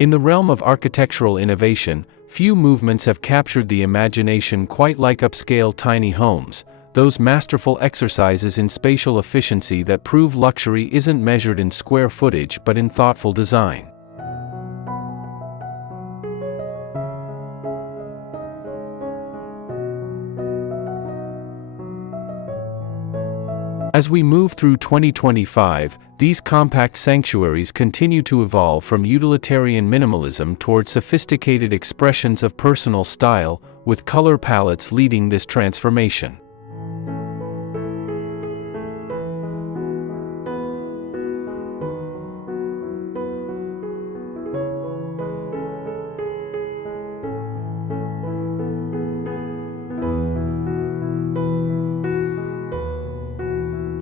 In the realm of architectural innovation, few movements have captured the imagination quite like upscale tiny homes, those masterful exercises in spatial efficiency that prove luxury isn't measured in square footage but in thoughtful design. As we move through 2025, these compact sanctuaries continue to evolve from utilitarian minimalism toward sophisticated expressions of personal style, with color palettes leading this transformation.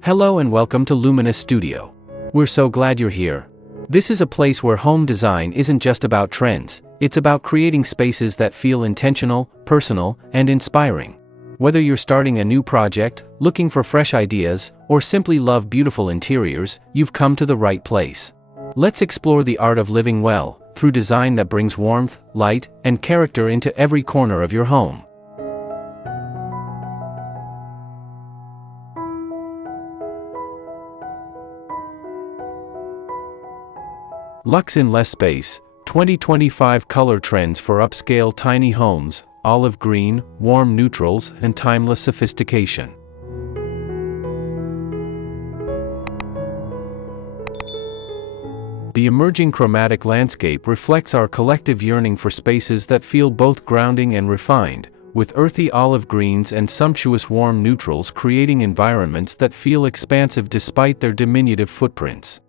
Hello and welcome to Luminous Studio. We're so glad you're here. This is a place where home design isn't just about trends, it's about creating spaces that feel intentional, personal, and inspiring. Whether you're starting a new project, looking for fresh ideas, or simply love beautiful interiors, you've come to the right place. Let's explore the art of living well, through design that brings warmth, light, and character into every corner of your home. Luxe in less space, 2025 color trends for upscale tiny homes, olive green, warm neutrals, and timeless sophistication. The emerging chromatic landscape reflects our collective yearning for spaces that feel both grounding and refined, with earthy olive greens and sumptuous warm neutrals creating environments that feel expansive despite their diminutive footprints.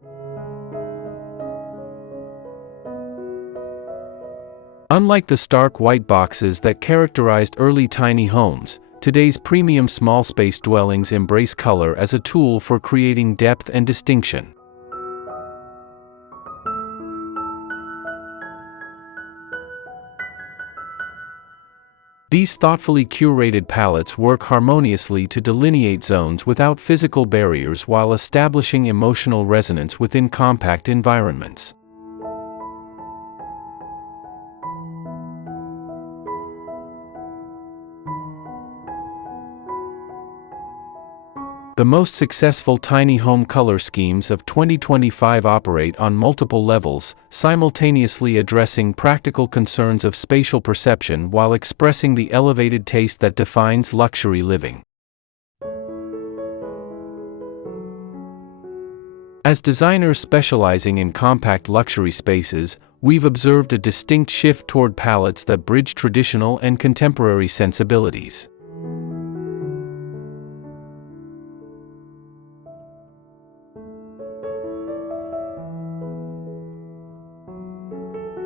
Unlike the stark white boxes that characterized early tiny homes, today's premium small space dwellings embrace color as a tool for creating depth and distinction. These thoughtfully curated palettes work harmoniously to delineate zones without physical barriers while establishing emotional resonance within compact environments. The most successful tiny home color schemes of 2025 operate on multiple levels, simultaneously addressing practical concerns of spatial perception while expressing the elevated taste that defines luxury living. As designers specializing in compact luxury spaces, we've observed a distinct shift toward palettes that bridge traditional and contemporary sensibilities.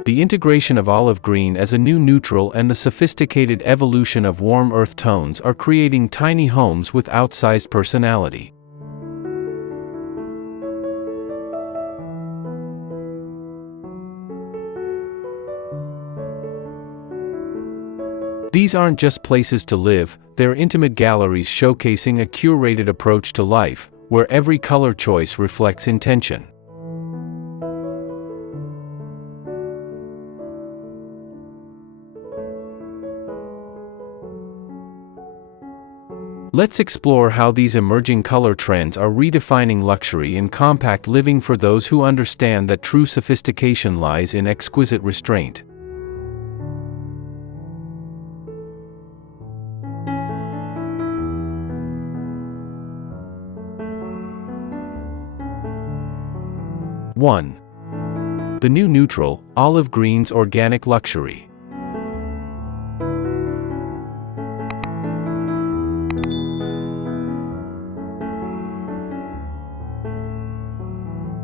The integration of olive green as a new neutral and the sophisticated evolution of warm earth tones are creating tiny homes with outsized personality. These aren't just places to live, they're intimate galleries showcasing a curated approach to life, where every color choice reflects intention. Let's explore how these emerging color trends are redefining luxury in compact living for those who understand that true sophistication lies in exquisite restraint. One. The new neutral, olive greens organic luxury.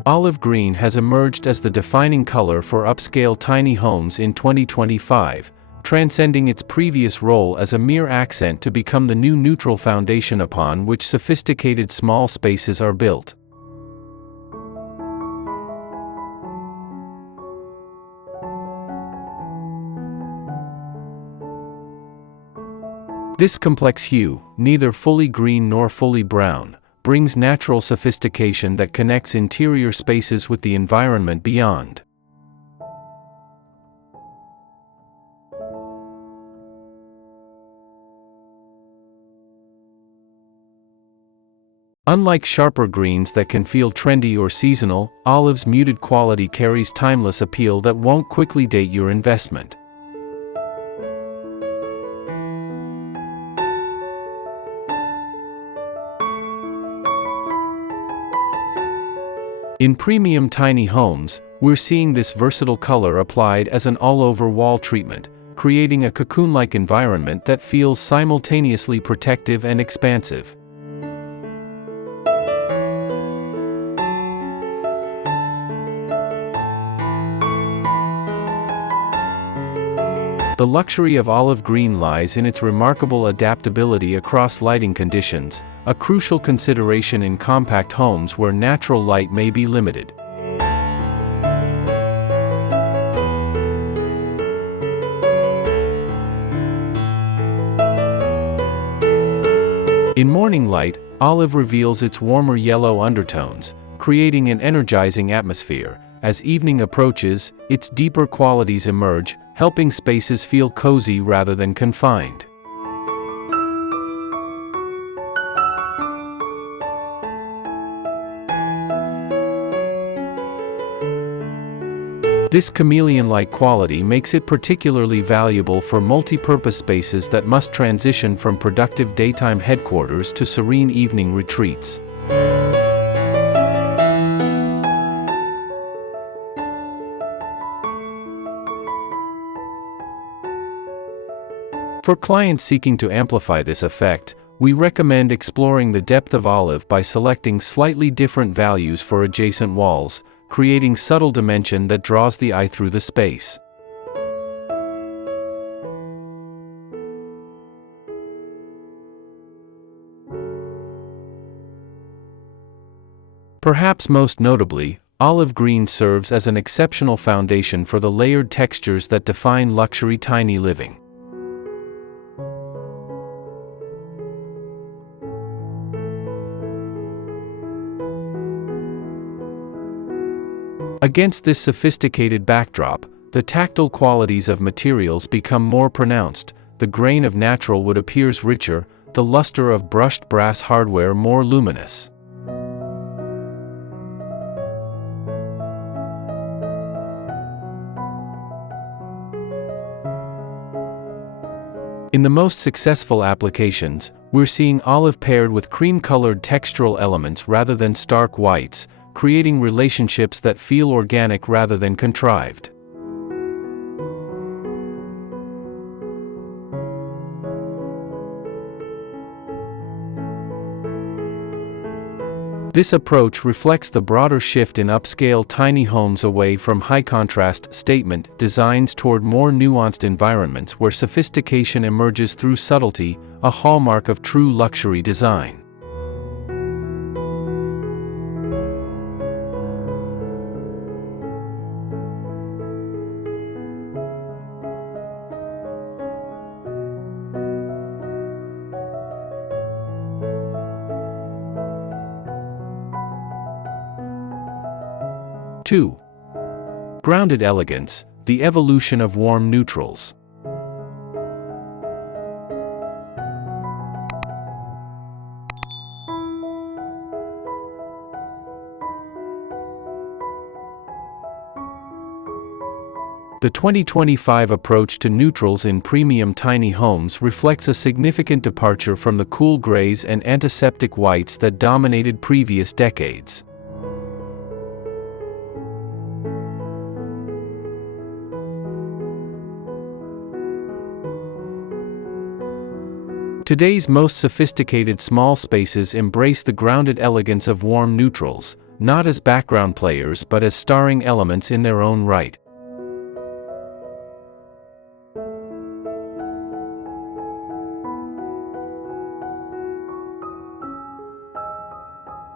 Olive green has emerged as the defining color for upscale tiny homes in 2025, transcending its previous role as a mere accent to become the new neutral foundation upon which sophisticated small spaces are built. This complex hue, neither fully green nor fully brown, brings natural sophistication that connects interior spaces with the environment beyond. Unlike sharper greens that can feel trendy or seasonal, olive's muted quality carries timeless appeal that won't quickly date your investment. In premium tiny homes, we're seeing this versatile color applied as an all-over wall treatment, creating a cocoon-like environment that feels simultaneously protective and expansive. The luxury of olive green lies in its remarkable adaptability across lighting conditions, a crucial consideration in compact homes where natural light may be limited. In morning light, olive reveals its warmer yellow undertones, creating an energizing atmosphere. As evening approaches, its deeper qualities emerge, helping spaces feel cozy rather than confined. This chameleon-like quality makes it particularly valuable for multi-purpose spaces that must transition from productive daytime headquarters to serene evening retreats. For clients seeking to amplify this effect, we recommend exploring the depth of olive by selecting slightly different values for adjacent walls, creating subtle dimension that draws the eye through the space. Perhaps most notably, olive green serves as an exceptional foundation for the layered textures that define luxury tiny living. Against this sophisticated backdrop, the tactile qualities of materials become more pronounced. The grain of natural wood appears richer, the luster of brushed brass hardware more luminous. In the most successful applications, we're seeing olive paired with cream-colored textural elements rather than stark whites, creating relationships that feel organic rather than contrived. This approach reflects the broader shift in upscale tiny homes away from high-contrast statement designs toward more nuanced environments where sophistication emerges through subtlety, a hallmark of true luxury design. Two. Grounded elegance, the evolution of warm neutrals. The 2025 approach to neutrals in premium tiny homes reflects a significant departure from the cool grays and antiseptic whites that dominated previous decades. Today's most sophisticated small spaces embrace the grounded elegance of warm neutrals, not as background players but as starring elements in their own right.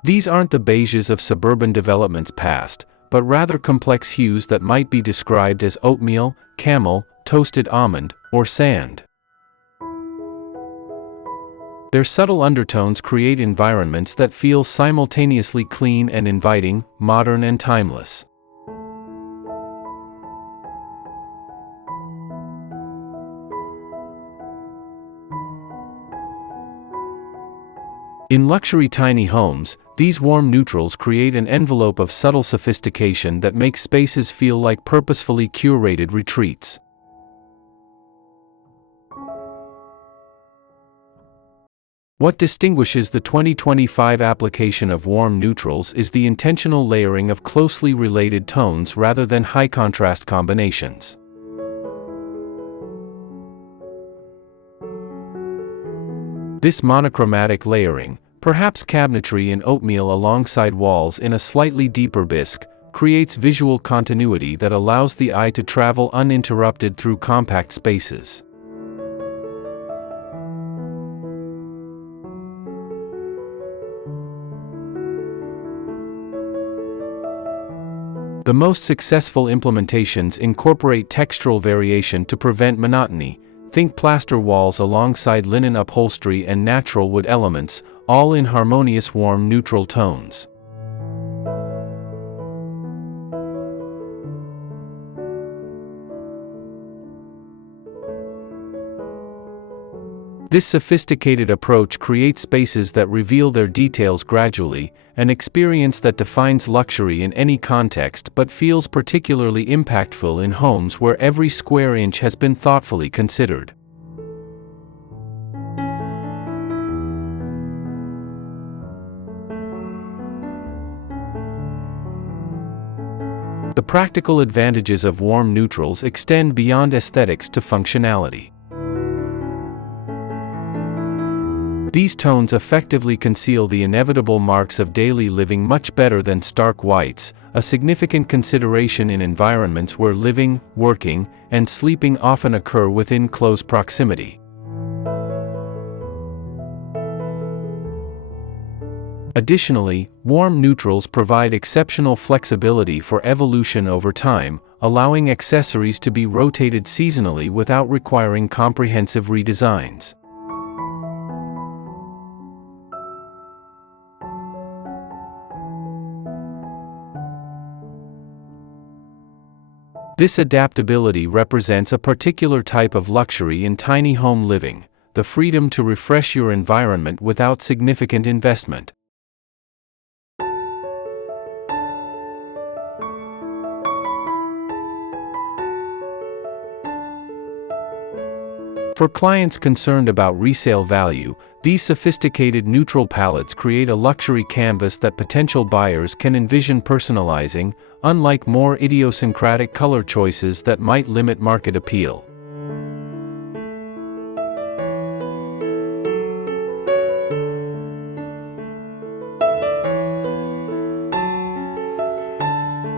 These aren't the beiges of suburban developments past, but rather complex hues that might be described as oatmeal, camel, toasted almond, or sand. Their subtle undertones create environments that feel simultaneously clean and inviting, modern and timeless. In luxury tiny homes, these warm neutrals create an envelope of subtle sophistication that makes spaces feel like purposefully curated retreats. What distinguishes the 2025 application of warm neutrals is the intentional layering of closely related tones rather than high-contrast combinations. This monochromatic layering, perhaps cabinetry in oatmeal alongside walls in a slightly deeper bisque, creates visual continuity that allows the eye to travel uninterrupted through compact spaces. The most successful implementations incorporate textural variation to prevent monotony. Think plaster walls alongside linen upholstery and natural wood elements, all in harmonious warm neutral tones. This sophisticated approach creates spaces that reveal their details gradually, an experience that defines luxury in any context but feels particularly impactful in homes where every square inch has been thoughtfully considered. The practical advantages of warm neutrals extend beyond aesthetics to functionality. These tones effectively conceal the inevitable marks of daily living much better than stark whites, a significant consideration in environments where living, working, and sleeping often occur within close proximity. Additionally, warm neutrals provide exceptional flexibility for evolution over time, allowing accessories to be rotated seasonally without requiring comprehensive redesigns. This adaptability represents a particular type of luxury in tiny home living, the freedom to refresh your environment without significant investment. For clients concerned about resale value, these sophisticated neutral palettes create a luxury canvas that potential buyers can envision personalizing, unlike more idiosyncratic color choices that might limit market appeal.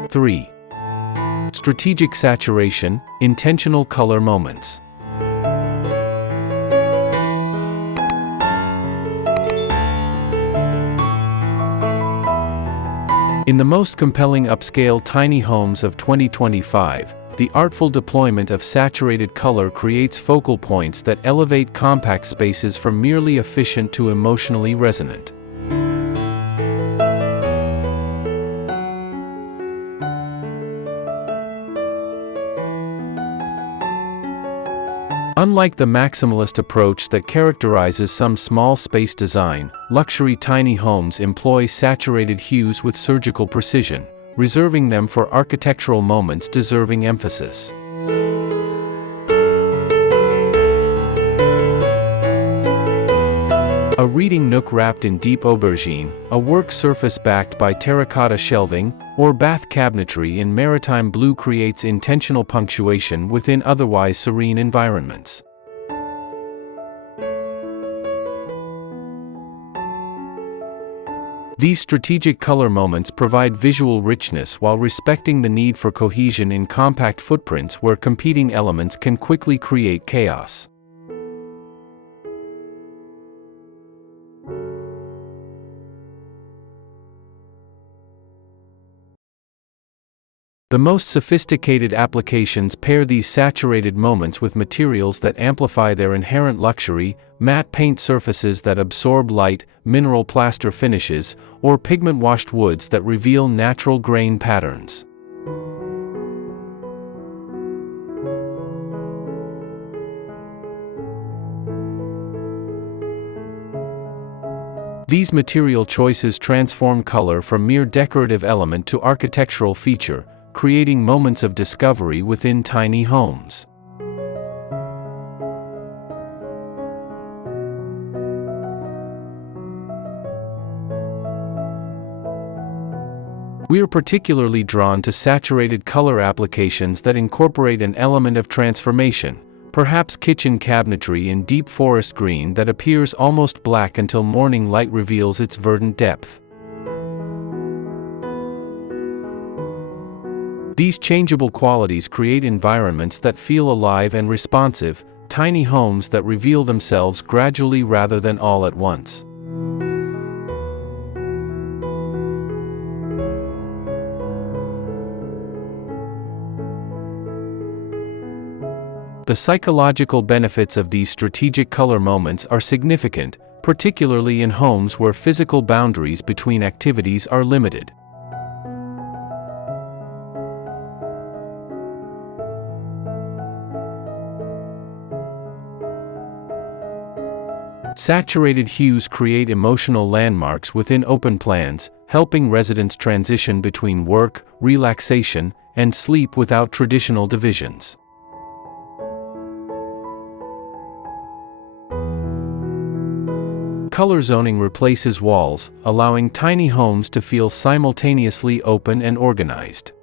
Three. Strategic saturation, intentional color moments. In the most compelling upscale tiny homes of 2025, the artful deployment of saturated color creates focal points that elevate compact spaces from merely efficient to emotionally resonant. Unlike the maximalist approach that characterizes some small space design, luxury tiny homes employ saturated hues with surgical precision, reserving them for architectural moments deserving emphasis. A reading nook wrapped in deep aubergine, a work surface backed by terracotta shelving, or bath cabinetry in maritime blue creates intentional punctuation within otherwise serene environments. These strategic color moments provide visual richness while respecting the need for cohesion in compact footprints where competing elements can quickly create chaos. The most sophisticated applications pair these saturated moments with materials that amplify their inherent luxury, matte paint surfaces that absorb light, mineral plaster finishes, or pigment-washed woods that reveal natural grain patterns. These material choices transform color from mere decorative element to architectural feature, creating moments of discovery within tiny homes. We are particularly drawn to saturated color applications that incorporate an element of transformation, perhaps kitchen cabinetry in deep forest green that appears almost black until morning light reveals its verdant depth. These changeable qualities create environments that feel alive and responsive, tiny homes that reveal themselves gradually rather than all at once. The psychological benefits of these strategic color moments are significant, particularly in homes where physical boundaries between activities are limited. Saturated hues create emotional landmarks within open plans, helping residents transition between work, relaxation, and sleep without traditional divisions. Color zoning replaces walls, allowing tiny homes to feel simultaneously open and organized.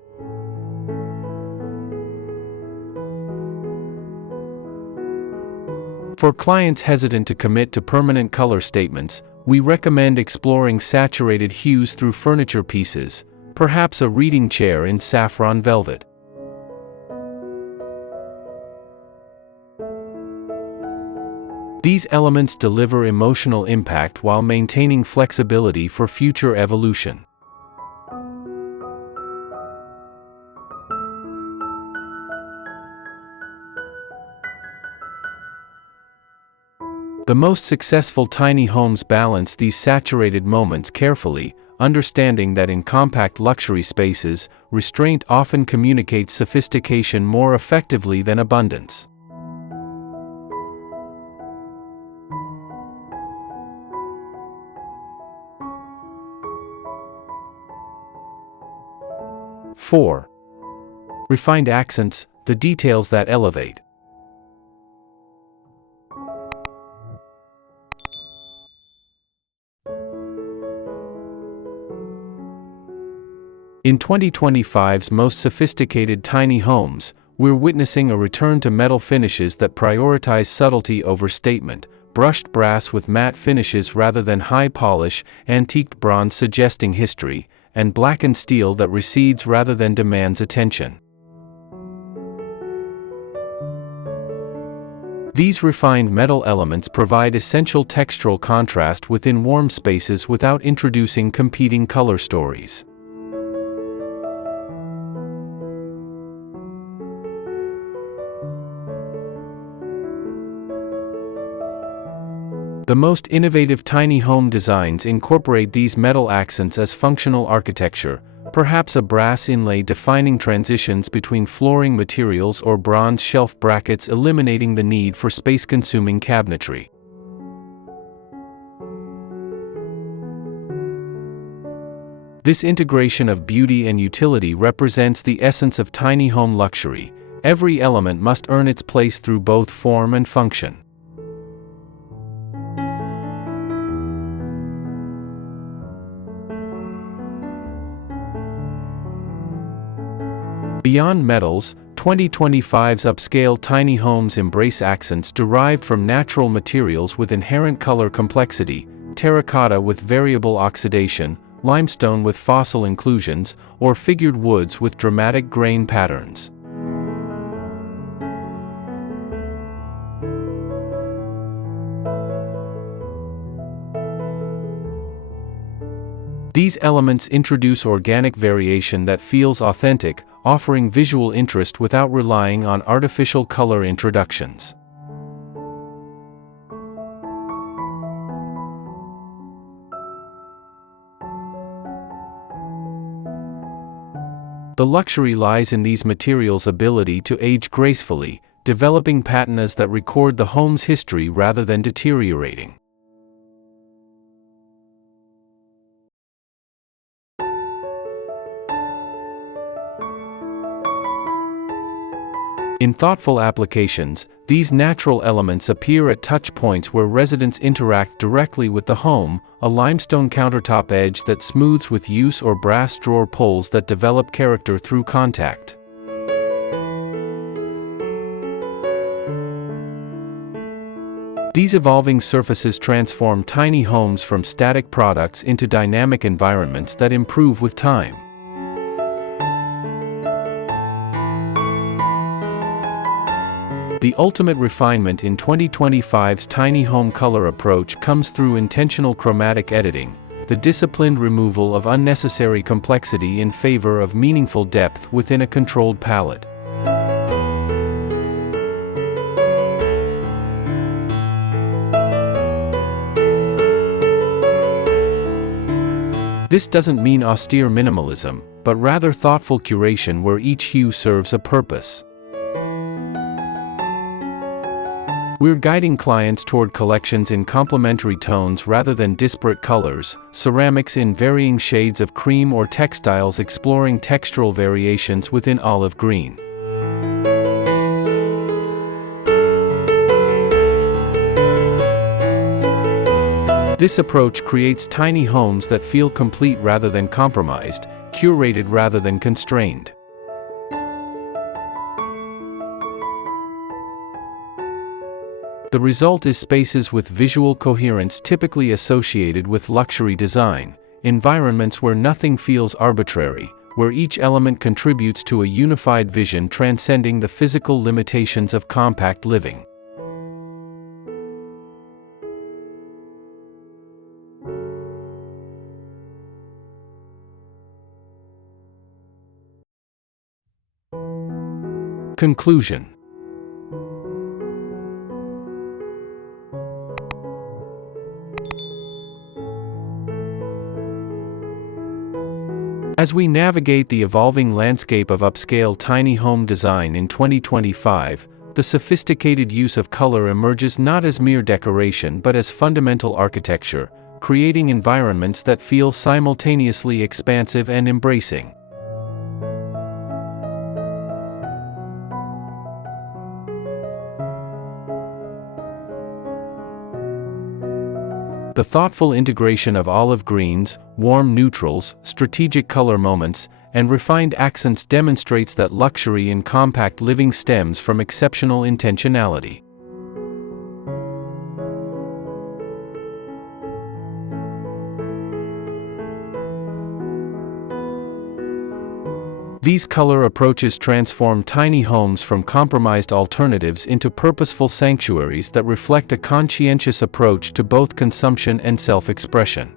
For clients hesitant to commit to permanent color statements, we recommend exploring saturated hues through furniture pieces, perhaps a reading chair in saffron velvet. These elements deliver emotional impact while maintaining flexibility for future evolution. The most successful tiny homes balance these saturated moments carefully, understanding that in compact luxury spaces, restraint often communicates sophistication more effectively than abundance. Four. Refined accents, the details that elevate. In 2025's most sophisticated tiny homes, we're witnessing a return to metal finishes that prioritize subtlety over statement, brushed brass with matte finishes rather than high polish, antiqued bronze suggesting history, and blackened steel that recedes rather than demands attention. These refined metal elements provide essential textural contrast within warm spaces without introducing competing color stories. The most innovative tiny home designs incorporate these metal accents as functional architecture, perhaps a brass inlay defining transitions between flooring materials or bronze shelf brackets eliminating the need for space-consuming cabinetry. This integration of beauty and utility represents the essence of tiny home luxury. Every element must earn its place through both form and function. Beyond metals, 2025's upscale tiny homes embrace accents derived from natural materials with inherent color complexity, terracotta with variable oxidation, limestone with fossil inclusions, or figured woods with dramatic grain patterns. These elements introduce organic variation that feels authentic, offering visual interest without relying on artificial color introductions. The luxury lies in these materials' ability to age gracefully, developing patinas that record the home's history rather than deteriorating. In thoughtful applications, these natural elements appear at touch points where residents interact directly with the home, a limestone countertop edge that smooths with use or brass drawer pulls that develop character through contact. These evolving surfaces transform tiny homes from static products into dynamic environments that improve with time. The ultimate refinement in 2025's tiny home color approach comes through intentional chromatic editing, the disciplined removal of unnecessary complexity in favor of meaningful depth within a controlled palette. This doesn't mean austere minimalism, but rather thoughtful curation where each hue serves a purpose. We're guiding clients toward collections in complementary tones rather than disparate colors, ceramics in varying shades of cream or textiles exploring textural variations within olive green. This approach creates tiny homes that feel complete rather than compromised, curated rather than constrained. The result is spaces with visual coherence typically associated with luxury design, environments where nothing feels arbitrary, where each element contributes to a unified vision transcending the physical limitations of compact living. Conclusion. As we navigate the evolving landscape of upscale tiny home design in 2025, the sophisticated use of color emerges not as mere decoration but as fundamental architecture, creating environments that feel simultaneously expansive and embracing. The thoughtful integration of olive greens, warm neutrals, strategic color moments, and refined accents demonstrates that luxury in compact living stems from exceptional intentionality. These color approaches transform tiny homes from compromised alternatives into purposeful sanctuaries that reflect a conscientious approach to both consumption and self-expression.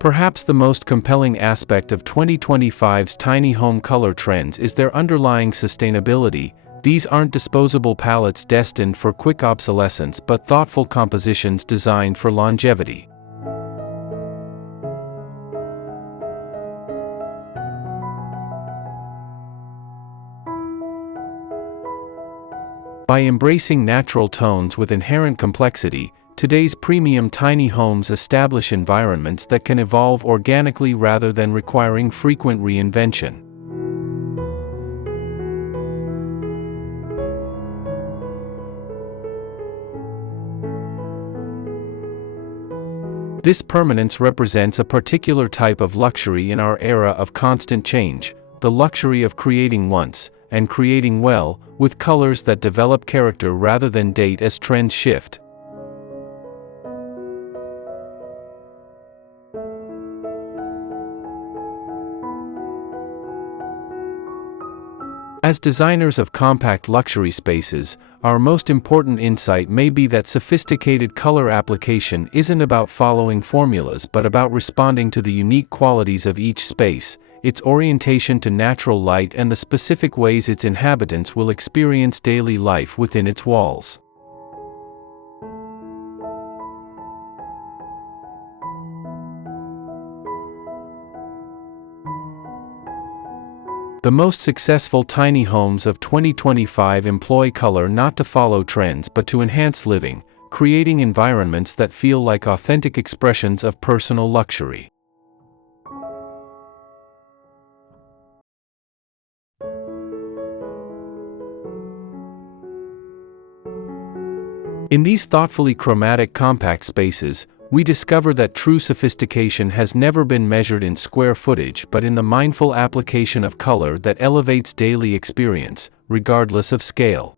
Perhaps the most compelling aspect of 2025's tiny home color trends is their underlying sustainability. These aren't disposable palettes destined for quick obsolescence but thoughtful compositions designed for longevity. By embracing natural tones with inherent complexity, today's premium tiny homes establish environments that can evolve organically rather than requiring frequent reinvention. This permanence represents a particular type of luxury in our era of constant change, the luxury of creating once, and creating well, with colors that develop character rather than date as trends shift. As designers of compact luxury spaces, our most important insight may be that sophisticated color application isn't about following formulas but about responding to the unique qualities of each space, its orientation to natural light and the specific ways its inhabitants will experience daily life within its walls. The most successful tiny homes of 2025 employ color not to follow trends but to enhance living, creating environments that feel like authentic expressions of personal luxury. In these thoughtfully chromatic compact spaces, we discover that true sophistication has never been measured in square footage but in the mindful application of color that elevates daily experience, regardless of scale.